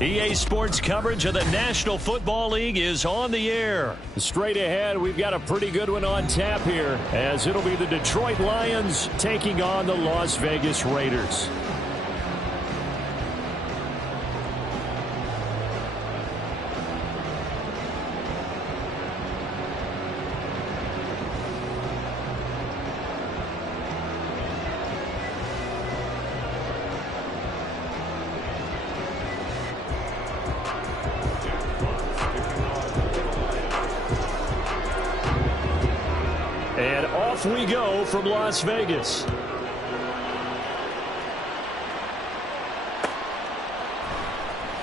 EA Sports coverage of the National Football League is on the air. Straight ahead, we've got a pretty good one on tap here, as it'll be the Detroit Lions taking on the Las Vegas Raiders. And off we go from Las Vegas.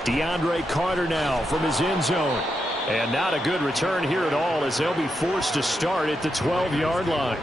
DeAndre Carter now from his end zone. And not a good return here at all, as they'll be forced to start at the 12-yard line.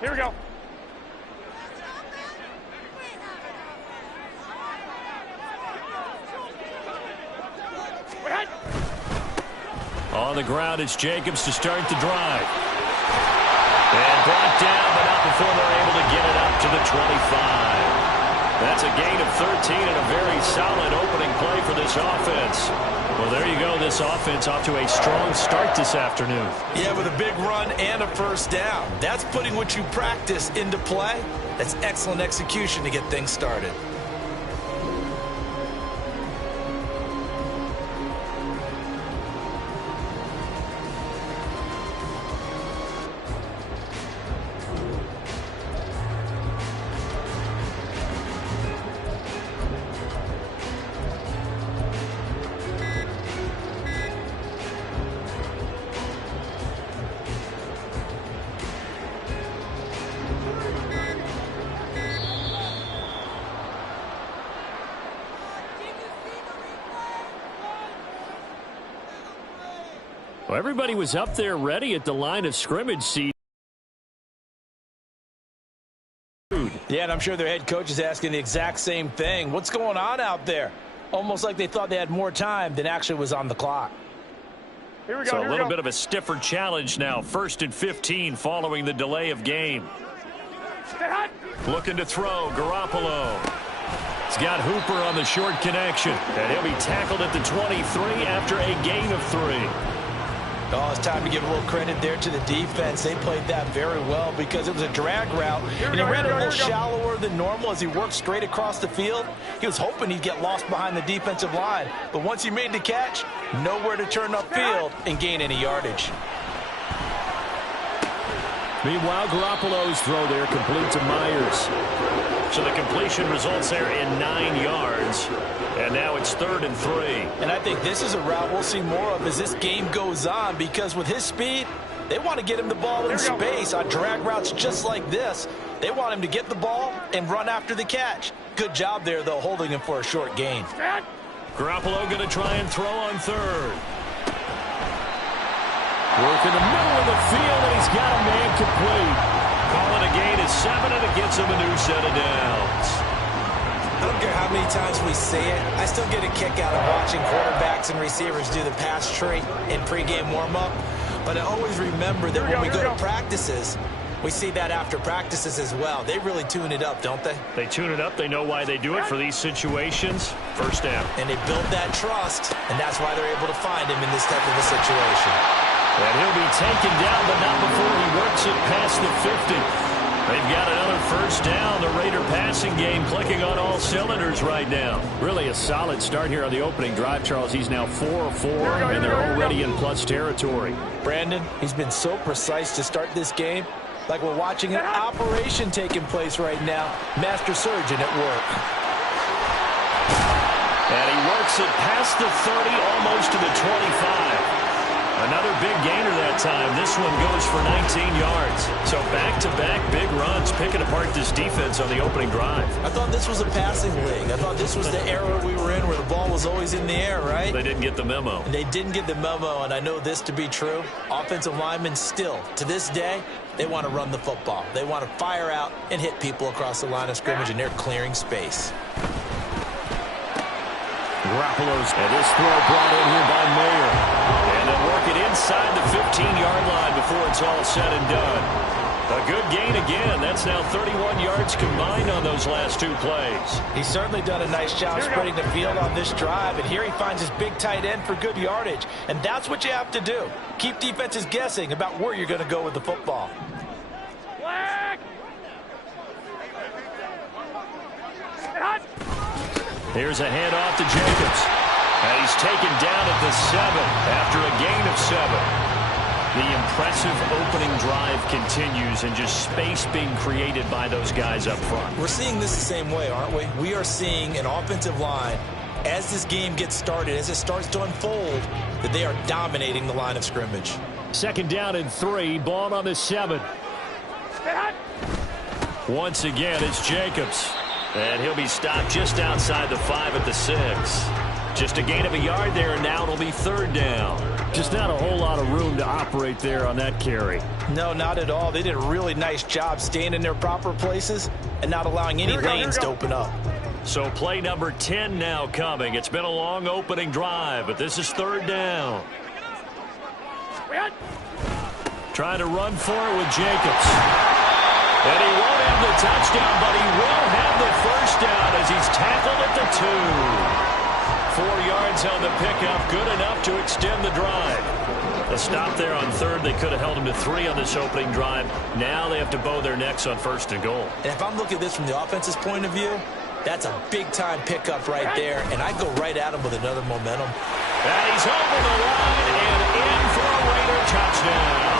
Here we go. On the ground, it's Jacobs to start the drive. And brought down, but not before they're able to get it up to the 25. That's a gain of 13 and a very solid opening play for this offense. Well, there you go. This offense off to a strong start this afternoon. Yeah, with a big run and a first down. That's putting what you practice into play. That's excellent execution to get things started. Well, everybody was up there ready at the line of scrimmage. See. Yeah, and I'm sure their head coach is asking the exact same thing. What's going on out there? Almost like they thought they had more time than actually was on the clock. Here we go. So a little bit of a stiffer challenge now. 1st and 15 following the delay of game. Looking to throw, Garoppolo. He's got Hooper on the short connection. And he'll be tackled at the 23 after a gain of 3. Oh, it's time to give a little credit there to the defense. They played that very well because it was a drag route, and he ran it a little shallower than normal as he worked straight across the field. He was hoping he'd get lost behind the defensive line, but once he made the catch, nowhere to turn upfield and gain any yardage. Meanwhile, Garoppolo's throw there complete to Myers. So the completion results there in 9 yards. And now it's 3rd and 3. And I think this is a route we'll see more of as this game goes on, because with his speed, they want to get him the ball in space on drag routes just like this. They want him to get the ball and run after the catch. Good job there, though, holding him for a short gain. Garoppolo going to try and throw on 3rd. Work in the middle of the field, and he's got a man complete. Calling a gain of 7, and it gets him a new set of downs. I don't care how many times we say it, I still get a kick out of watching quarterbacks and receivers do the pass tree in pregame warm-up. But I always remember that when we go to practices, We see that after practices as well. They really tune it up, don't they? They tune it up. They know why they do it for these situations. First down. And they build that trust, and that's why they're able to find him in this type of a situation. And he'll be taken down, but not before he works it past the 50. They've got another first down. The Raider passing game clicking on all cylinders right now. Really a solid start here on the opening drive, Charles. He's now 4-4, and they're already in plus territory. Brandon, he's been so precise to start this game. Like we're watching an operation taking place right now. Master surgeon at work. And he works it past the 30, almost to the 25. Another big gainer that time. This one goes for 19 yards. So back-to-back big runs, picking apart this defense on the opening drive. I thought this was a passing league. I thought this was the era we were in where the ball was always in the air, right? They didn't get the memo. They didn't get the memo, and I know this to be true. Offensive linemen still, to this day, they want to run the football. They want to fire out and hit people across the line of scrimmage, and they're clearing space. Garoppolo's, and this throw brought in here by Mayer. And they'll work it inside the 15-yard line before it's all said and done. A good gain again. That's now 31 yards combined on those last two plays. He's certainly done a nice job spreading the field on this drive, and here he finds his big tight end for good yardage. And that's what you have to do. Keep defenses guessing about where you're going to go with the football. Here's a handoff to Jacobs. And he's taken down at the 7 after a gain of 7. The impressive opening drive continues, and just space being created by those guys up front. We're seeing this the same way, aren't we? We are seeing an offensive line, as this game gets started, as it starts to unfold, that they are dominating the line of scrimmage. Second down and 3, ball on the 7. Once again, it's Jacobs. And he'll be stopped just outside the 5 at the 6. Just a gain of a yard there, and now it'll be third down. Just not a whole lot of room to operate there on that carry. No, not at all. They did a really nice job staying in their proper places and not allowing any lanes to open up. So play number 10 now coming. It's been a long opening drive, but this is third down. Trying to run for it with Jacobs. And he won't have the touchdown, but he will have the first down as he's tackled at the 2. 4 yards on the pickup, good enough to extend the drive. A stop there on third. They could have held him to 3 on this opening drive. Now they have to bow their necks on first and goal. And if I'm looking at this from the offense's point of view, that's a big-time pickup right there, and I go right at him with another momentum. And he's over the line and in for a Raider touchdown.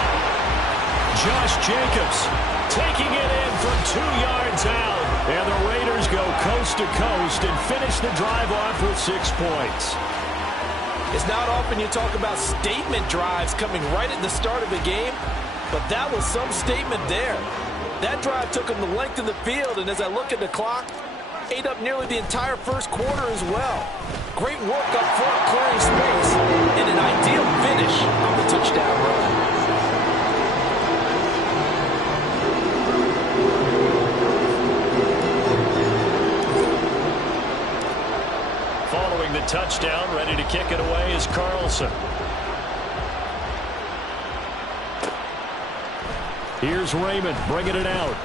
Josh Jacobs taking it in from 2 yards out. And the Raiders go coast to coast and finish the drive off with 6 points. It's not often you talk about statement drives coming right at the start of the game, but that was some statement there. That drive took them the length of the field, and as I look at the clock, ate up nearly the entire first quarter as well. Great work up front, clearing space, and an ideal finish on the touchdown run. Following the touchdown, ready to kick it away is Carlson. Here's Raymond bringing it out.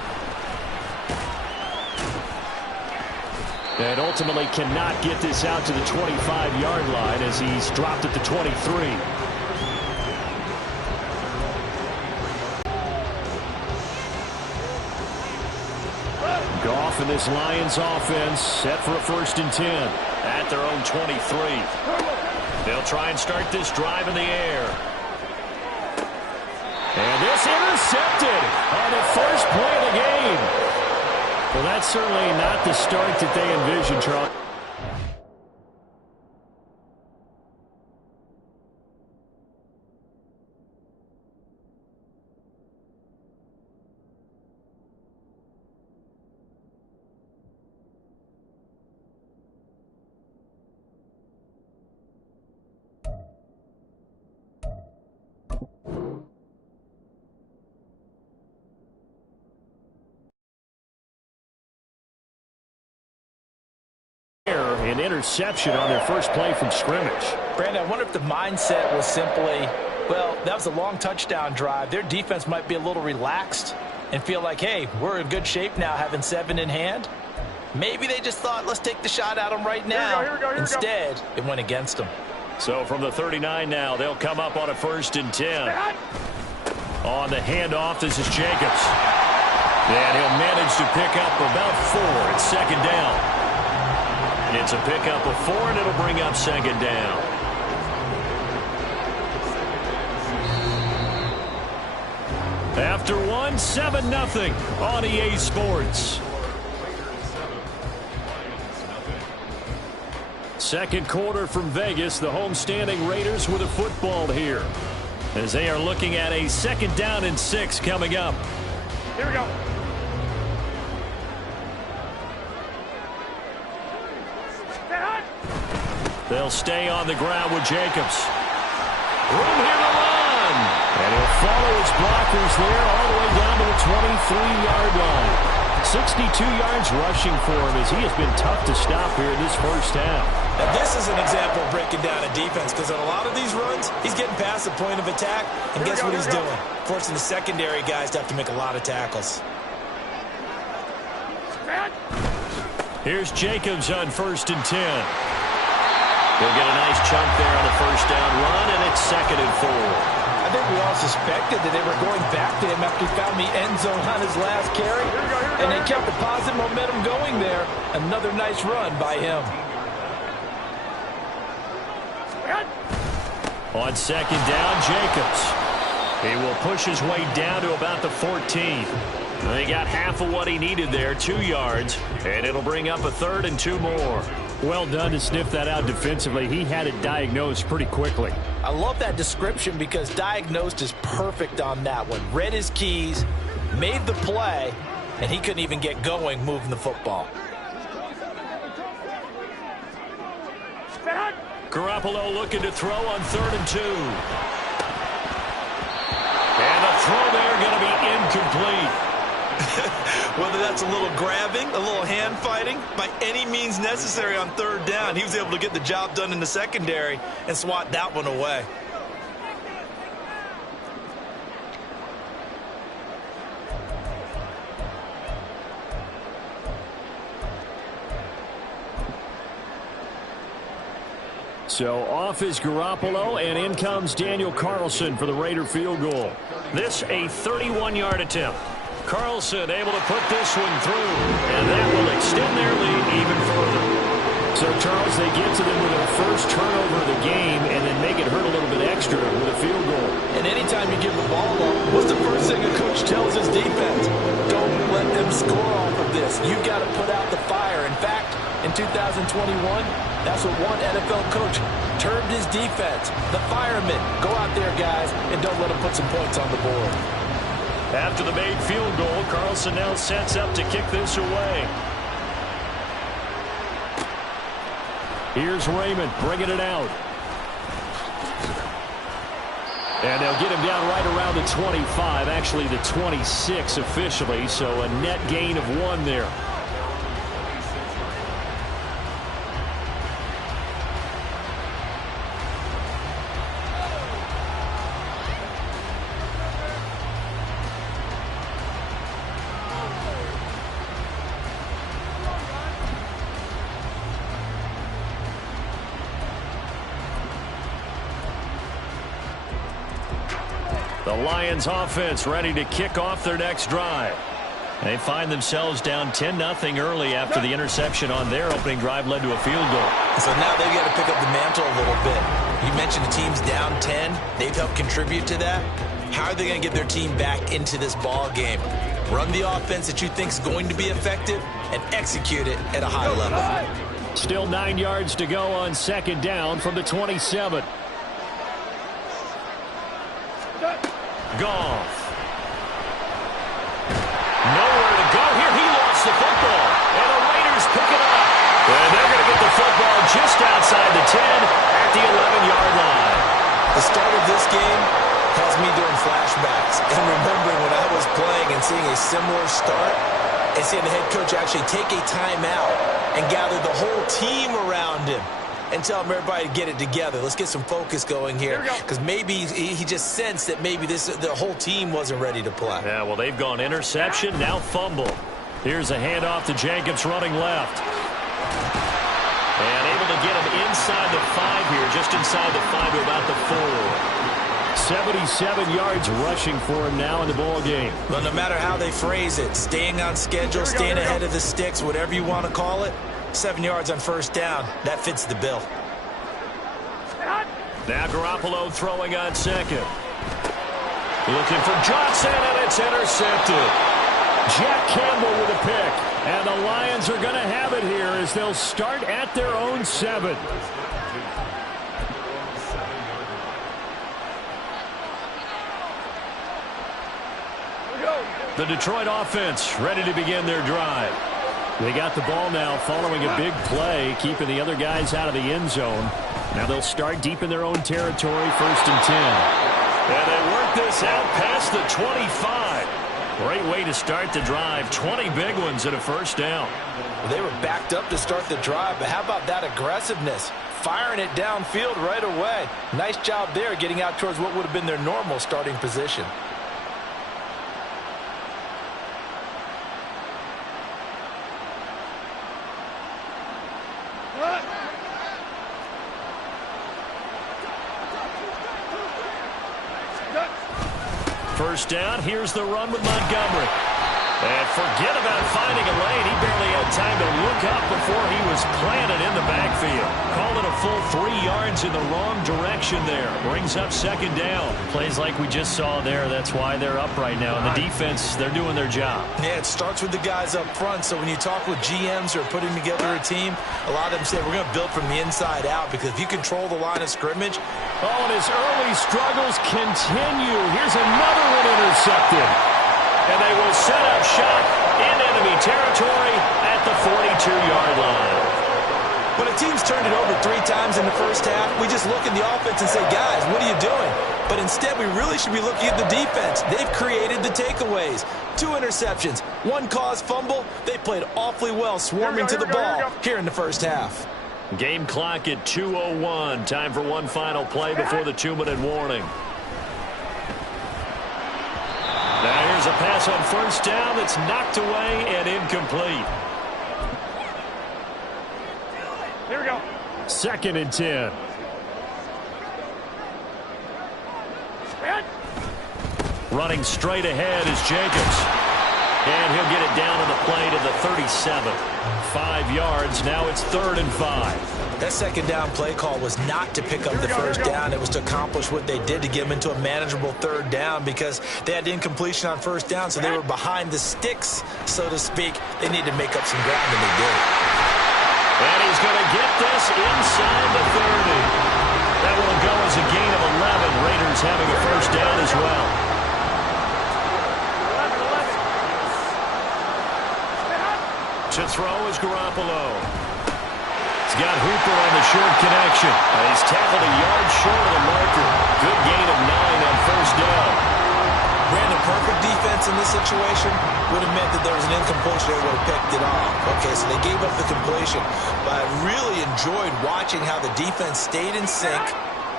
And ultimately cannot get this out to the 25-yard line as he's dropped at the 23. Goff and this Lions offense set for a 1st and 10 at their own 23. They'll try and start this drive in the air. And this intercepted on the first play of the game. Well, that's certainly not the start that they envisioned, Charles. An interception on their first play from scrimmage. Brandon, I wonder if the mindset was simply, well, that was a long touchdown drive. Their defense might be a little relaxed. and feel like, hey, we're in good shape now having 7 in hand. Maybe they just thought, let's take the shot at them right now. Here we go. Instead, it went against them. So from the 39 now, they'll come up on a 1st and 10. On the handoff, this is Jacobs. And he'll manage to pick up about 4 at 2nd down. It's a pickup of 4, and it'll bring up 2nd down. After 1, 7-0 on EA Sports. Second quarter from Vegas. The homestanding Raiders with a football here, as they are looking at a 2nd down and 6 coming up. Here we go. They'll stay on the ground with Jacobs. Room here to run. And he'll follow his blockers there all the way down to the 23-yard line. 62 yards rushing for him, as he has been tough to stop here in this first half. Now, this is an example of breaking down a defense, because on a lot of these runs, he's getting past the point of attack, and guess what he's doing? Forcing the secondary guys to have to make a lot of tackles. Here's Jacobs on 1st and 10. He'll get a nice chunk there on the 1st down run, and it's 2nd and 4. I think we all suspected that they were going back to him after he found the end zone on his last carry, and they kept the positive momentum going there. Another nice run by him. On 2nd down, Jacobs. He will push his way down to about the 14. He got half of what he needed there, 2 yards, and it'll bring up a 3rd and 2 more. Well done to sniff that out defensively. He had it diagnosed pretty quickly. I love that description, because diagnosed is perfect on that one. Read his keys, made the play, and he couldn't even get going moving the football. Garoppolo looking to throw on 3rd and 2. And the throw there going to be incomplete. Whether that's a little grabbing, a little hand fighting, by any means necessary on 3rd down, he was able to get the job done in the secondary and swat that one away. So off is Garoppolo, and in comes Daniel Carlson for the Raider field goal. This a 31-yard attempt. Carlson able to put this one through, and that will extend their lead even further. So, Charles, they get to them with their first turnover of the game and then make it hurt a little bit extra with a field goal. And anytime you give the ball up, what's the first thing a coach tells his defense? Don't let them score off of this. You've got to put out the fire. In fact, in 2021, that's what one NFL coach termed his defense. The firemen. Go out there, guys, and don't let them put some points on the board. After the made field goal, Carlson now sets up to kick this away. Here's Raymond bringing it out. And they'll get him down right around the 25, actually the 26 officially, so a net gain of 1 there. The Lions offense ready to kick off their next drive. They find themselves down 10-0 early after the interception on their opening drive led to a field goal. So now they've got to pick up the mantle a little bit. You mentioned the team's down 10. They've helped contribute to that. How are they going to get their team back into this ball game? Run the offense that you think is going to be effective and execute it at a high level. Still 9 yards to go on 2nd down from the 27. Goff. Nowhere to go here. He lost the football. And the Raiders pick it up. And they're going to get the football just outside the 10 at the 11-yard line. The start of this game has me doing flashbacks and remembering when I was playing and seeing a similar start and seeing the head coach actually take a timeout and gather the whole team around him and tell him everybody to get it together. Let's get some focus going here, because maybe he just sensed that maybe the whole team wasn't ready to play. Yeah, well, they've gone interception, now fumble. Here's a handoff to Jacobs running left. And able to get him inside the 5 here, just inside the 5 to about the 4. 77 yards rushing for him now in the ball game. Well, no matter how they phrase it, staying on schedule, staying ahead of the sticks, whatever you want to call it, 7 yards on first down, that fits the bill. Now Garoppolo throwing on second. Looking for Johnson, and it's intercepted. Jack Campbell with a pick. And the Lions are going to have it here as they'll start at their own 7. The Detroit offense ready to begin their drive. They got the ball now following a big play, keeping the other guys out of the end zone. Now they'll start deep in their own territory, 1st and 10. And they work this out past the 25. Great way to start the drive. 20 big ones and a first down. Well, they were backed up to start the drive, but how about that aggressiveness? Firing it downfield right away. Nice job there, getting out towards what would have been their normal starting position. First down, here's the run with Montgomery. And forget about finding a lane. He barely had time to look up before he was planted in the backfield. Call it a full 3 yards in the wrong direction there. Brings up second down. Plays like we just saw there. That's why they're up right now. And the defense, they're doing their job. Yeah, it starts with the guys up front. So when you talk with GMs who are putting together a team, a lot of them say we're going to build from the inside out, because if you control the line of scrimmage. Oh, and his early struggles continue. Here's another one intercepted. And they will set up shop in enemy territory at the 42-yard line. When a team's turned it over 3 times in the first half, we just look at the offense and say, guys, what are you doing? But instead, we really should be looking at the defense. They've created the takeaways. 2 interceptions, 1 caused fumble. They played awfully well swarming to the ball here in the first half. Game clock at 2:01. Time for one final play before the 2-minute warning. Now here's a pass on first down that's knocked away and incomplete. Here we go. 2nd and 10. Running straight ahead is Jacobs. And he'll get it down on the play to the 37. 5 yards. Now it's 3rd and 5. That second down play call was not to pick up the first down. It was to accomplish what they did, to get them into a manageable 3rd down, because they had incompletion on first down, so they were behind the sticks, so to speak. They needed to make up some ground, and they did. And he's going to get this inside the 30. That will go as a gain of 11. Raiders having a first down as well. To throw is Garoppolo. He's got Hooper on the short connection. And he's tackled a yard short of the marker. Good gain of 9 on first down. Brandon, perfect defense in this situation would have meant that there was an incompletion. They would have picked it off. Okay, so they gave up the completion. But I really enjoyed watching how the defense stayed in sync,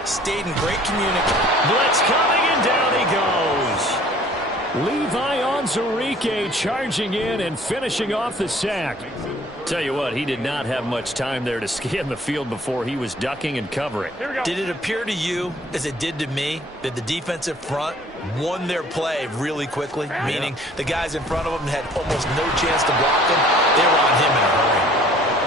stayed in great communication. Blitz coming, and down he goes. Levi Onwuzurike charging in and finishing off the sack. Tell you what, he did not have much time there to scan the field before he was ducking and covering. Did it appear to you, as it did to me, that the defensive front won their play really quickly? Meaning the guys in front of them had almost no chance to block him. They were on him in a hurry.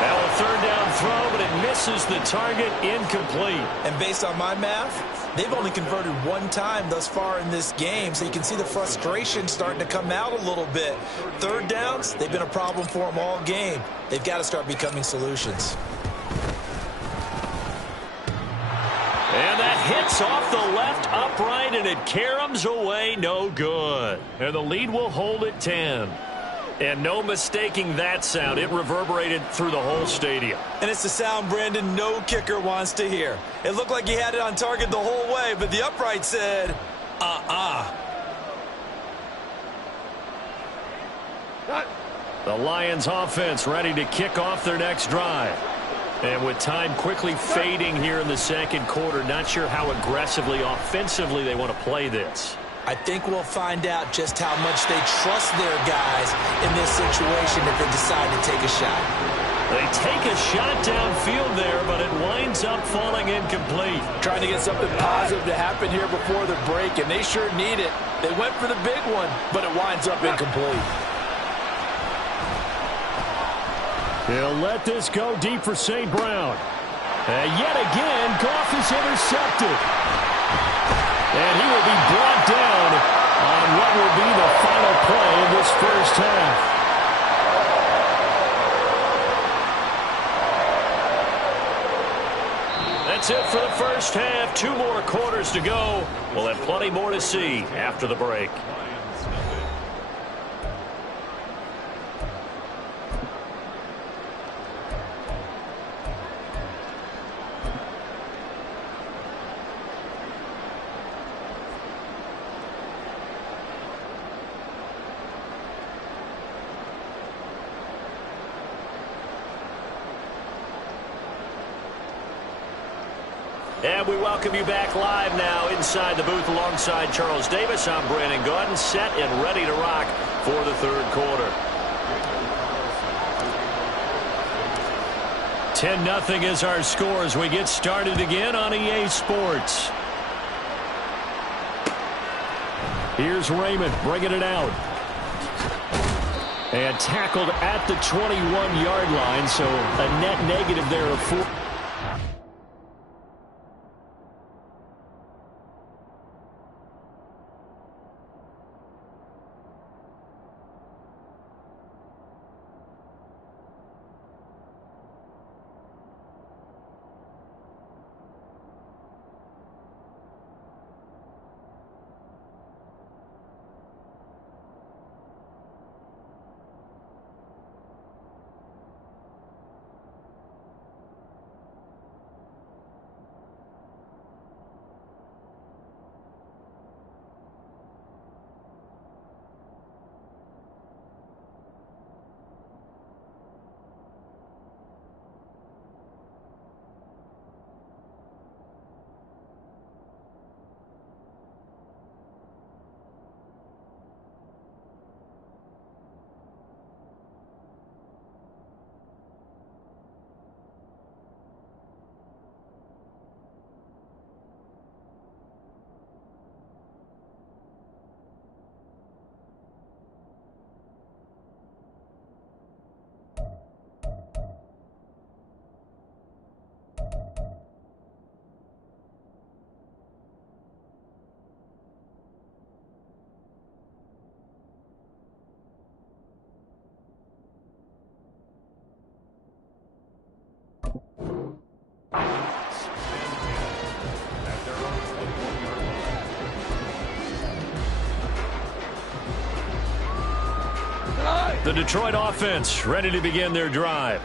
Now a 3rd down throw, but it misses the target, incomplete. And based on my math, they've only converted 1 time thus far in this game, so you can see the frustration starting to come out a little bit. 3rd downs, they've been a problem for them all game. They've got to start becoming solutions. And that hits off the left upright, and it caroms away, no good. And the lead will hold at 10. And no mistaking that sound. It reverberated through the whole stadium. And it's the sound, Brandon, no kicker wants to hear. It looked like he had it on target the whole way, but the upright said, The Lions offense ready to kick off their next drive. And with time quickly fading here in the second quarter, not sure how aggressively, offensively they want to play this. I think we'll find out just how much they trust their guys in this situation if they decide to take a shot. They take a shot downfield there, but it winds up falling incomplete. Trying to get something positive to happen here before the break, and they sure need it. They went for the big one, but it winds up incomplete. He'll let this go deep for St. Brown. And yet again, Goff is intercepted. And he will be brought down on what will be the final play of this first half. That's it for the first half. 2 more quarters to go. We'll have plenty more to see after the break. And we welcome you back live now inside the booth alongside Charles Davis. I'm Brandon Gaudin, set and ready to rock for the third quarter. 10-0 is our score as we get started again on EA Sports. Here's Raymond bringing it out. And tackled at the 21-yard line, so a net negative there of 4. The Detroit offense ready to begin their drive.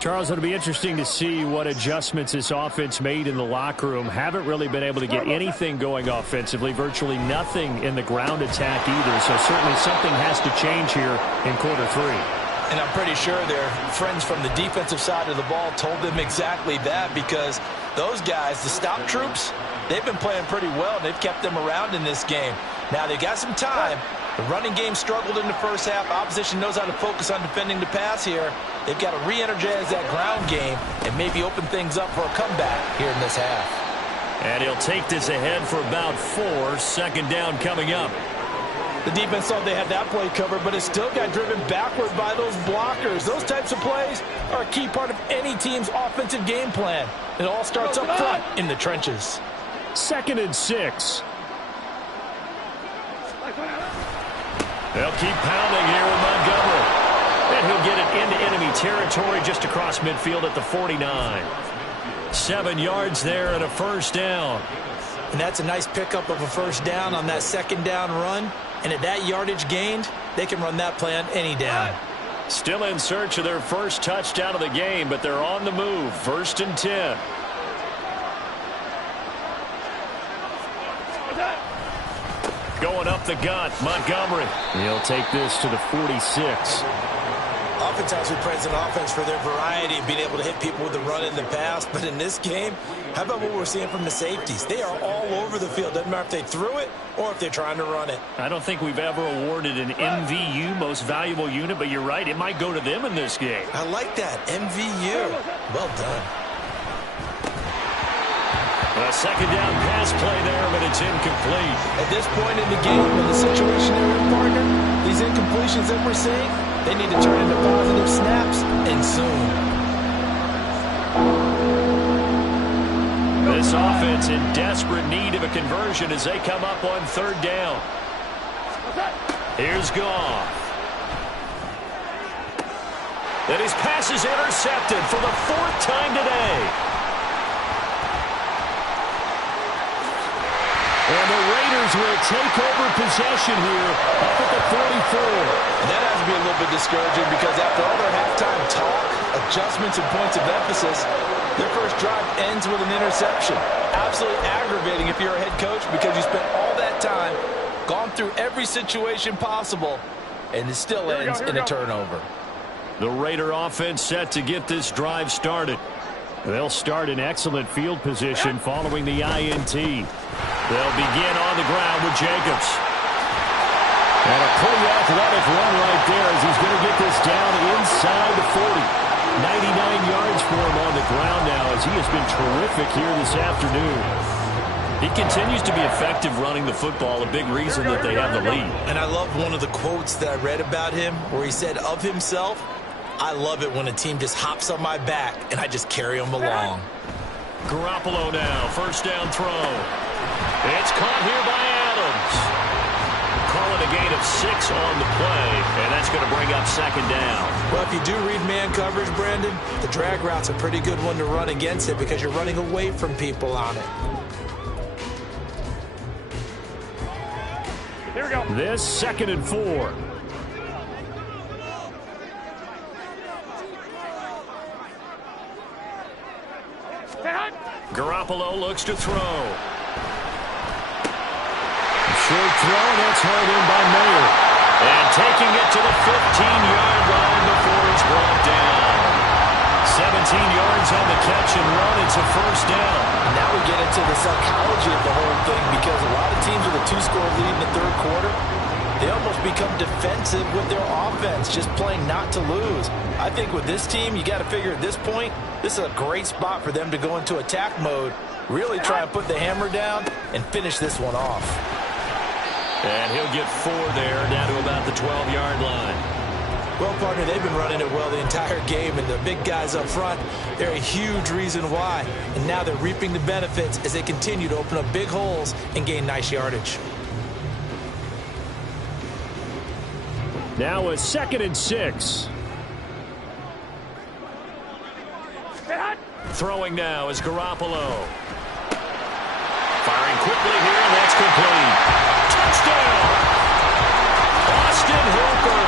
Charles, it'll be interesting to see what adjustments this offense made in the locker room. Haven't really been able to get anything going offensively, virtually nothing in the ground attack either. So certainly something has to change here in quarter 3. And I'm pretty sure their friends from the defensive side of the ball told them exactly that, because those guys, the stop troops, they've been playing pretty well. They've kept them around in this game. Now they got some time. The running game struggled in the first half. Opposition knows how to focus on defending the pass here. They've got to re-energize that ground game and maybe open things up for a comeback here in this half. And he'll take this ahead for about 4. Second down coming up. The defense thought they had that play covered, but it still got driven backward by those blockers. Those types of plays are a key part of any team's offensive game plan. It all starts up front in the trenches. 2nd and 6. They'll keep pounding here with Montgomery. And he'll get it into enemy territory just across midfield at the 49. 7 yards there and a first down. And that's a nice pickup of a first down on that second down run. And at that yardage gained, they can run that play on any down. Still in search of their first touchdown of the game, but they're on the move. 1st and 10. Going up the gut, Montgomery. He'll take this to the 46. Oftentimes we praise an offense for their variety of being able to hit people with the run and the pass. But in this game, how about what we're seeing from the safeties? They are all over the field. Doesn't matter if they threw it or if they're trying to run it. I don't think we've ever awarded an MVU, most valuable unit, but you're right. It might go to them in this game. I like that. MVU. Well done. A second down pass play there, but it's incomplete. At this point in the game, in the situation they're in, partner, these incompletions that we're seeing, they need to turn into positive snaps, and soon. This offense in desperate need of a conversion as they come up on third down. Here's Goff. And his pass is intercepted for the fourth time today. And the Raiders will take over possession here up at the 44. And that has to be a little bit discouraging because after all their halftime talk, adjustments, and points of emphasis, their first drive ends with an interception. Absolutely aggravating if you're a head coach because you spent all that time, gone through every situation possible, and it still ends in a turnover. The Raider offense set to get this drive started. They'll start in excellent field position following the INT. They'll begin on the ground with Jacobs. And a pretty athletic run right there as he's going to get this down inside the 40. 99 yards for him on the ground now as he has been terrific here this afternoon. He continues to be effective running the football, a big reason that they have the lead. And I love one of the quotes that I read about him where he said of himself, "I love it when a team just hops on my back and I just carry them along." Garoppolo now, first down throw. It's caught here by Adams. Call it a gain of 6 on the play, and that's going to bring up second down. Well, if you do read man coverage, Brandon, the drag route's a pretty good one to run against it because you're running away from people on it. Here we go. This 2nd and 4. Garoppolo looks to throw. Short throw, that's held in by Mayer. And taking it to the 15-yard line before it's brought down. 17 yards on the catch and run. It's a first down. Now we get into the psychology of the whole thing because a lot of teams with a 2-score lead in the third quarter, they almost become defensive with their offense, just playing not to lose. I think with this team, you got to figure at this point, this is a great spot for them to go into attack mode, really try and put the hammer down and finish this one off. And he'll get 4 there, down to about the 12-yard line. Well, partner, they've been running it well the entire game, and the big guys up front, they're a huge reason why. And now they're reaping the benefits as they continue to open up big holes and gain nice yardage. Now a 2nd and 6. Throwing now is Garoppolo. Firing quickly here, and that's complete. Touchdown! Austin Hooper.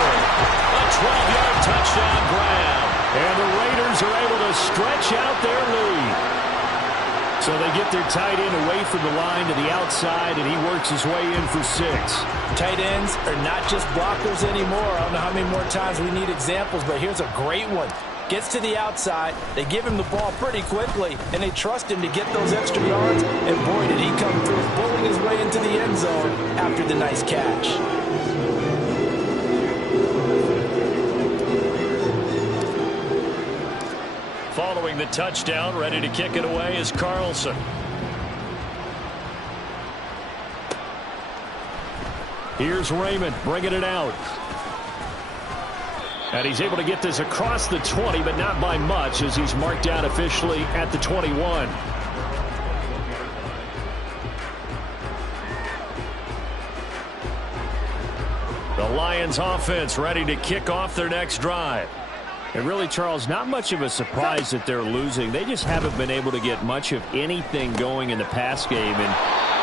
A 12-yard touchdown grab. And the Raiders are able to stretch out their lead. So they get their tight end away from the line to the outside, and he works his way in for 6. Tight ends are not just blockers anymore. I don't know how many more times we need examples, but here's a great one. Gets to the outside, they give him the ball pretty quickly, and they trust him to get those extra yards, and boy, did he come through, bowling his way into the end zone after the nice catch. Following the touchdown, ready to kick it away is Carlson. Here's Raymond bringing it out. And he's able to get this across the 20, but not by much as he's marked down officially at the 21. The Lions offense ready to kick off their next drive. And really, Charles, not much of a surprise that they're losing. They just haven't been able to get much of anything going in the pass game. And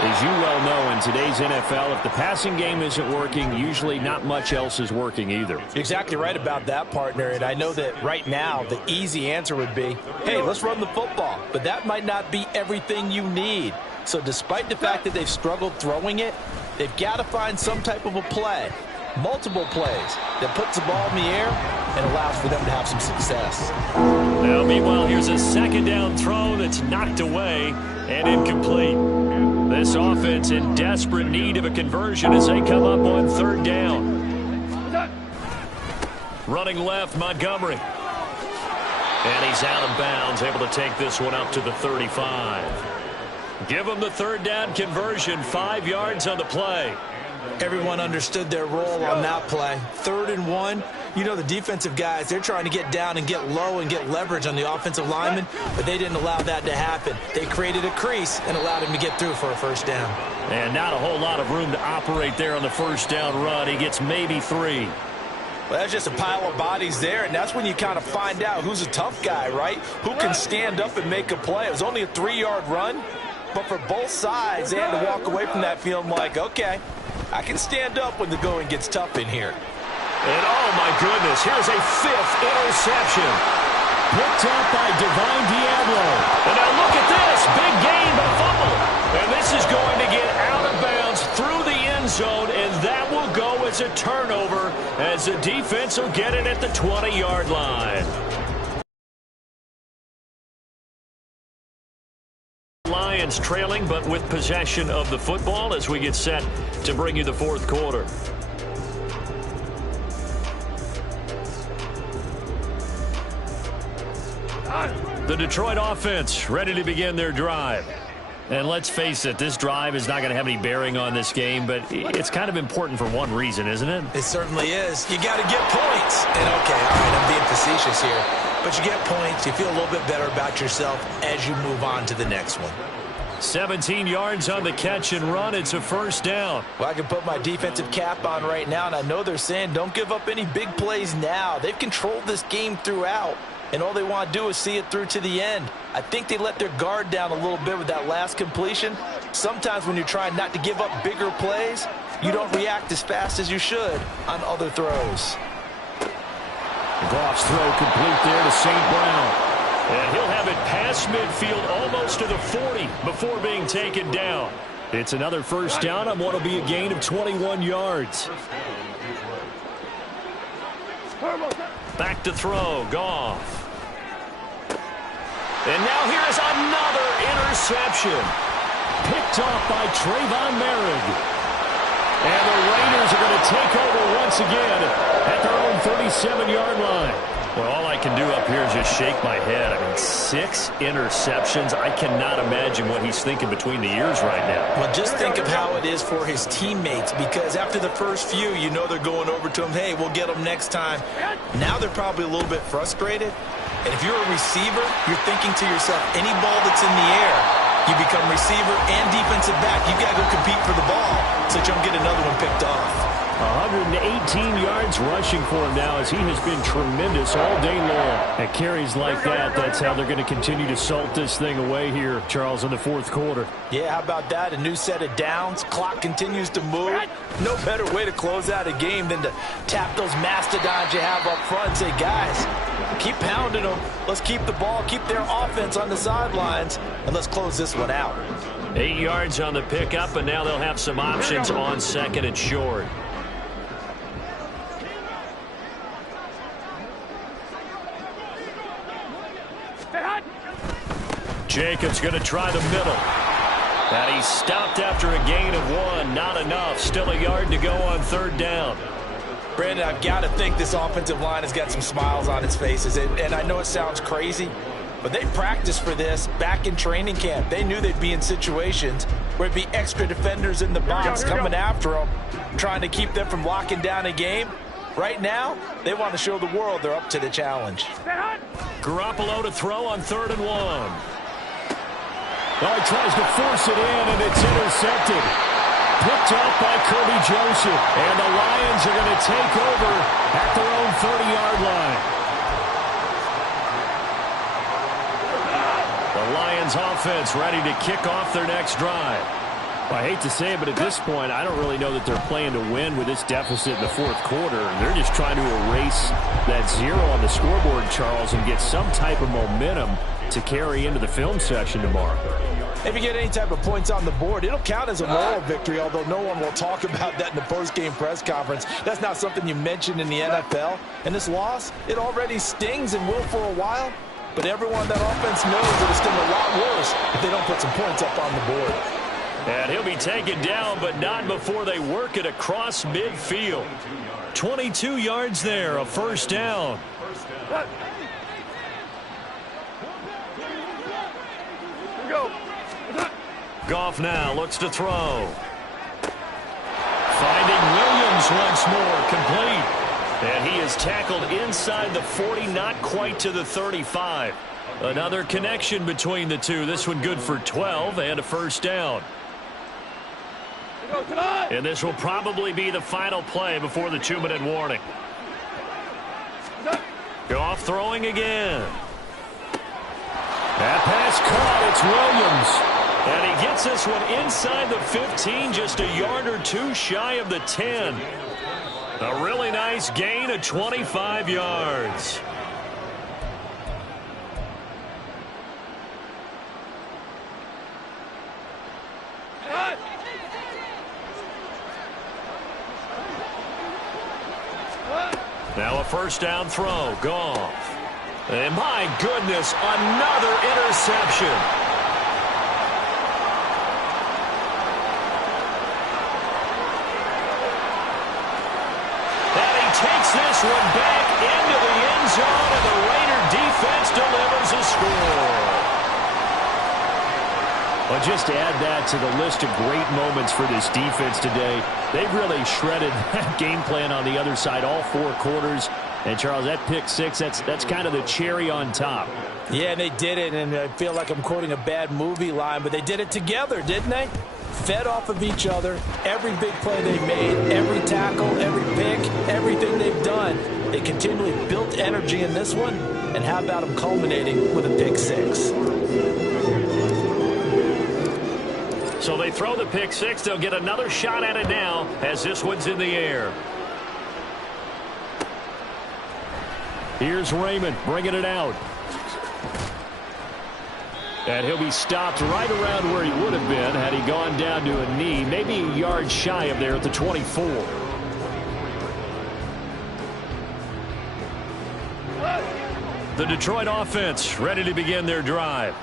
as you well know, in today's NFL, if the passing game isn't working, usually not much else is working either. You're exactly right about that, partner. And I know that right now the easy answer would be, hey, let's run the football. But that might not be everything you need. So despite the fact that they've struggled throwing it, they've got to find some type of a play. multiple plays that puts the ball in the air and allows for them to have some success. Now, meanwhile, here's a second down throw that's knocked away and incomplete. This offense in desperate need of a conversion as they come up on third down. Running left, Montgomery. And he's out of bounds, able to take this one up to the 35. Give him the third down conversion, 5 yards on the play. Everyone understood their role on that play. 3rd and 1. You know, the defensive guys, they're trying to get down and get low and get leverage on the offensive lineman, but they didn't allow that to happen. They created a crease and allowed him to get through for a first down. And not a whole lot of room to operate there on the first down run. He gets maybe 3. Well, that's just a pile of bodies there, and that's when you kind of find out who's a tough guy, right? Who can stand up and make a play. It was only a 3-yard run, but for both sides, they had to walk away from that feeling like, okay, I can stand up when the going gets tough in here. And, oh, my goodness, here's a 5th interception. Picked up by Divine Diablo. And now look at this. Big gain, but a fumble. And this is going to get out of bounds through the end zone, and that will go as a turnover as the defense will get it at the 20-yard line. Lions trailing, but with possession of the football as we get set to bring you the fourth quarter. The Detroit offense ready to begin their drive. And let's face it, this drive is not going to have any bearing on this game, but it's kind of important for one reason, isn't it? It certainly is. You got to get points. And, okay, all right, I'm being facetious here. But you get points, you feel a little bit better about yourself as you move on to the next one. 17 yards on the catch and run. It's a first down. Well, I can put my defensive cap on right now, and I know they're saying don't give up any big plays now. They've controlled this game throughout, and all they want to do is see it through to the end. I think they let their guard down a little bit with that last completion. Sometimes when you're trying not to give up bigger plays, you don't react as fast as you should on other throws. Goff's throw complete there to St. Brown. And he'll have it past midfield almost to the 40 before being taken down. It's another first down on what will be a gain of 21 yards. Back to throw, Goff. And now here is another interception. Picked off by Trayvon Merrick. And the Raiders are going to take over once again at their own 37-yard line. Well, all I can do up here is just shake my head. I mean, 6 interceptions. I cannot imagine what he's thinking between the ears right now. Well, just think of how it is for his teammates, because after the first few, you know they're going over to him, hey, we'll get them next time. Now they're probably a little bit frustrated. And if you're a receiver, you're thinking to yourself, any ball that's in the air, you become receiver and defensive back. You've got to go compete for the ball so that you don't get another one picked off. 118 yards rushing for him now as he has been tremendous all day long. At carries like that, that's how they're going to continue to salt this thing away here, Charles, in the fourth quarter. Yeah, how about that? A new set of downs. Clock continues to move. No better way to close out a game than to tap those mastodons you have up front and say, guys, keep pounding them. Let's keep the ball, keep their offense on the sidelines, and let's close this one out. 8 yards on the pickup, and now they'll have some options on second and short. Jacobs going to try the middle. And he's stopped after a gain of 1. Not enough. Still a yard to go on third down. Brandon, I've got to think this offensive line has got some smiles on its faces. And I know it sounds crazy, but they practiced for this back in training camp. They knew they'd be in situations where it'd be extra defenders in the box coming after them, trying to keep them from locking down a game. Right now, they want to show the world they're up to the challenge. Garoppolo to throw on 3rd and 1. Well, he tries to force it in, and it's intercepted. Picked off by Kirby Joseph. And the Lions are going to take over at their own 30-yard line. The Lions offense ready to kick off their next drive. Well, I hate to say it, but at this point, I don't really know that they're playing to win with this deficit in the fourth quarter. They're just trying to erase that 0 on the scoreboard, Charles, and get some type of momentum to carry into the film session tomorrow. If you get any type of points on the board, it'll count as a moral victory, although no one will talk about that in the post-game press conference. That's not something you mentioned in the NFL. And this loss, it already stings and will for a while. But everyone on that offense knows that it's going to be a lot worse if they don't put some points up on the board. And he'll be taken down, but not before they work it across midfield. 22 yards there, a first down. Goff now looks to throw. Finding Williams once more, complete. And he is tackled inside the 40, not quite to the 35. Another connection between the two. This one good for 12 and a first down. And this will probably be the final play before the 2-minute warning. Goff throwing again. That pass caught. It's Williams. And he gets this one inside the 15, just a yard or two shy of the 10. A really nice gain of 25 yards. Now a first down throw. Goff. And my goodness, another interception. Takes this one back into the end zone, and the Raider defense delivers a score. Well, just to add that to the list of great moments for this defense today, they've really shredded that game plan on the other side all 4 quarters. And, Charles, that pick six, that's kind of the cherry on top. Yeah, they did it, and I feel like I'm quoting a bad movie line, but they did it together, didn't they? Fed off of each other, every big play they made, every tackle, every pick, everything they've done. They continually built energy in this one, and how about them culminating with a pick six? So they throw the pick six. They'll get another shot at it now as this one's in the air. Here's Raymond bringing it out. And he'll be stopped right around where he would have been had he gone down to a knee, maybe a yard shy of there at the 24. The Detroit offense ready to begin their drive.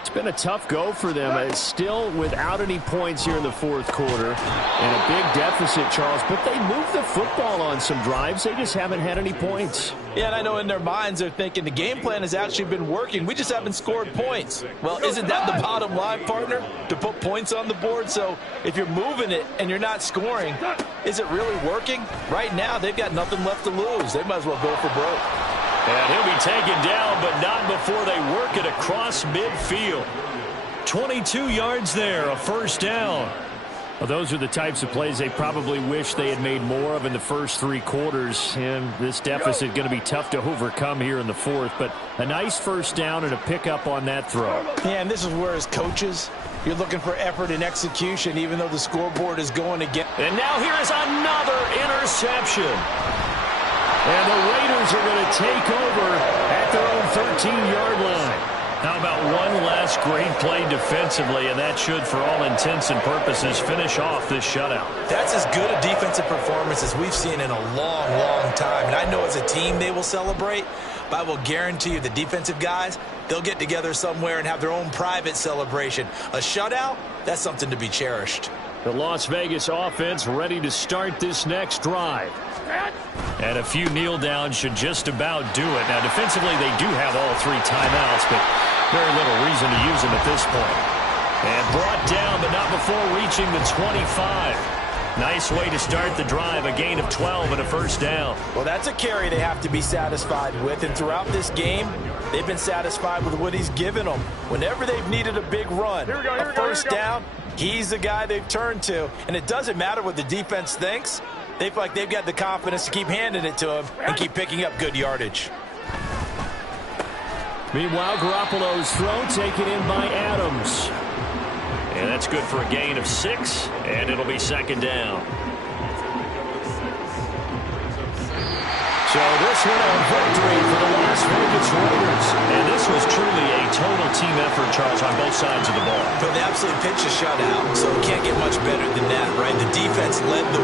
It's been a tough go for them. It's still without any points here in the fourth quarter. And a big deficit, Charles. But they moved the football on some drives. They just haven't had any points. Yeah, and I know in their minds they're thinking the game plan has actually been working. We just haven't scored points. Well, isn't that the bottom line, partner? To put points on the board? So if you're moving it and you're not scoring, is it really working? Right now, they've got nothing left to lose. They might as well go for broke. And he'll be taken down, but not before they work it across midfield. 22 yards there, a first down. Well, those are the types of plays they probably wish they had made more of in the first 3 quarters. And this deficit going to be tough to overcome here in the fourth. But a nice first down and a pickup on that throw. Yeah, and this is where as coaches, you're looking for effort and execution, even though the scoreboard is going against. And now here is another interception. And the Raiders are going to take over at their own 13-yard line. How about one last great play defensively, and that should, for all intents and purposes, finish off this shutout. That's as good a defensive performance as we've seen in a long, long time. And I know as a team they will celebrate, but I will guarantee you the defensive guys, they'll get together somewhere and have their own private celebration. A shutout, that's something to be cherished. The Las Vegas offense ready to start this next drive. And a few kneel downs should just about do it. Now, defensively, they do have all 3 timeouts, but very little reason to use them at this point. And brought down, but not before reaching the 25. Nice way to start the drive, a gain of 12 and a first down. Well, that's a carry they have to be satisfied with. And throughout this game, they've been satisfied with what he's given them. Whenever they've needed a big run, a first down, he's the guy they've turned to. And it doesn't matter what the defense thinks. They feel like they've got the confidence to keep handing it to him and keep picking up good yardage. Meanwhile, Garoppolo's throw taken in by Adams. And that's good for a gain of 6, and it'll be second down. So this one a victory for the Las Vegas Raiders. And this was truly a total team effort, Charles, on both sides of the ball. But they absolutely pitched a shutout, so it can't get much better than that, right? The defense led the